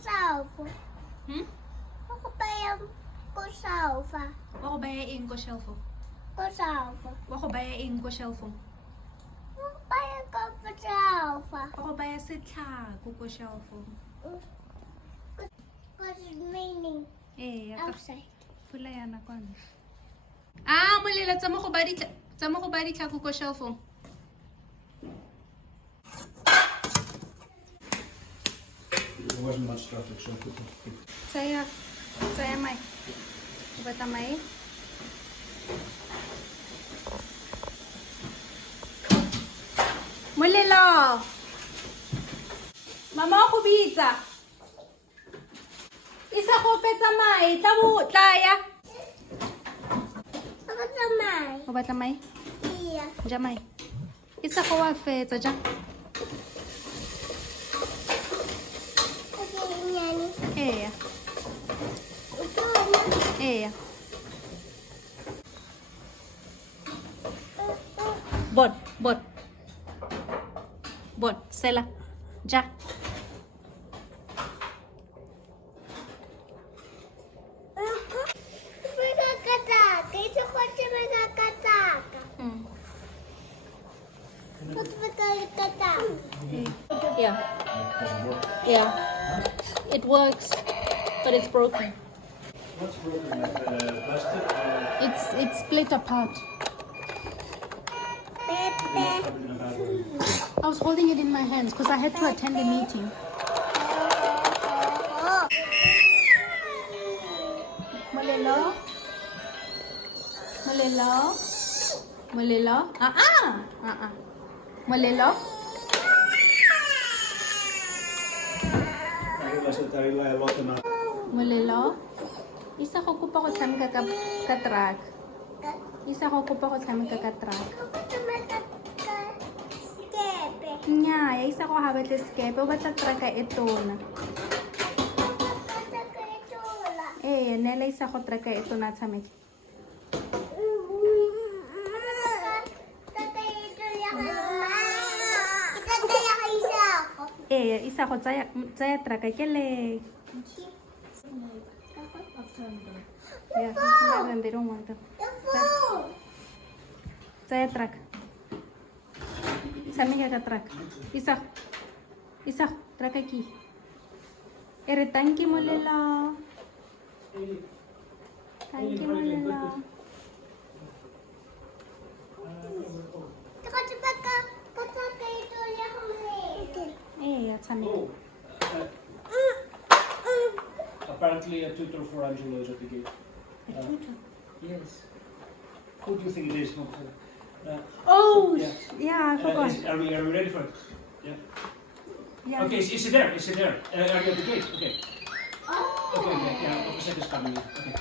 cellphone. Ako ba yung ko cellphone? Wako bayain ko cellphone. Ko cellphone. Wako bayain ko cellphone. Ako ba yung ko cellphone? Wako baya sitla ko cellphone. What's the meaning? Outside. Outside. Pula yan ako. Mulila, tsamo ko badi tla ko cellphone. There wasn't much traffic, so quick. Saya mai. Bata mai. Mulilo. Mama ako bitsa. Isa ko petsa mai, tlaya. Ako tamay. O bata mai? Iya. Jamai. Isa ko wa fetsa ja. Kasi yan. Eya. Ito na. Eya. Bot, sela. Ja. Magkakataka. Ito ko siya magkakataka. Ba't magkakataka? Yeah. Doesn't work. Yeah. It works, but it's broken. What's broken? Plastic? It's split apart. Pepe. Probably in a bad way. I was holding it in my hands because I had to attend a meeting. Oh. Malilo? Malilo? Malilo? Malilo? I realized that I rely a lot on that. Malilo? Isa ko kupa ko sa mga katrak. Isa ko kupa ko sa mga katrak. Ako siya magkakaskepe. Nya, isa ko habet escape. O ba't traka ito na? Magkakataka ito wala. Nela isa ko traka ito na sa mga. Isa ko tsaya traka kele. Yeah, they don't want to. Saya track. Sami ka track. Isa track aquí. Tanki mo lela. Tanki mo lela. Sami. Oh, apparently a tutor for Angelo is at the gate. Yes. Who do you think it is? Oh, Yeah. yeah, I forgot. Are we ready for it? Yeah. Yeah. Okay, is it there? Is it there? Are you at the gate? Okay. Okay, yeah, opposite is coming in. Okay.